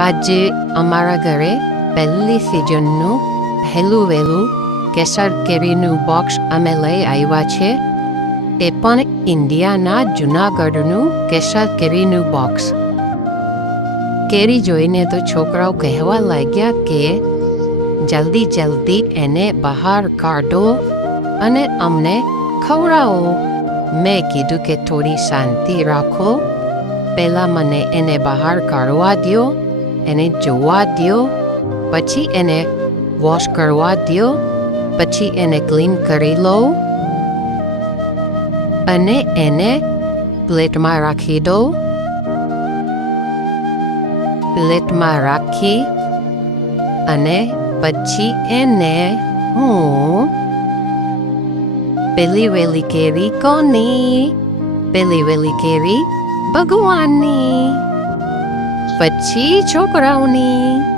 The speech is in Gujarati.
આજે અમારા ઘરે પહેલી સિઝનનું પહેલું વહેલું કેસર કેરીનું બોક્સ અમે લઈ આવ્યા છે. એ પણ ઇન્ડિયાના જૂનાગઢનું કેસર કેરીનું બોક્સ. કેરી જોઈને તો છોકરાઓ કહેવા લાગ્યા કે જલ્દી જલ્દી એને બહાર કાઢો અને અમને ખવડાવો. મેં કીધું કે થોડી શાંતિ રાખો, પહેલાં મને એને બહાર કાઢવા દો, એને જોવા દો, પછી એને વોશ કરવા દો, પછી એને ક્લીન કરી લો અને એને પ્લેટમાં રાખી દો. પ્લેટમાં રાખી અને પછી એને હું પેલી વેલી કેરી કોની? પેલી વેલી કેરી ભગવાનની, પછી છોકરાઓની.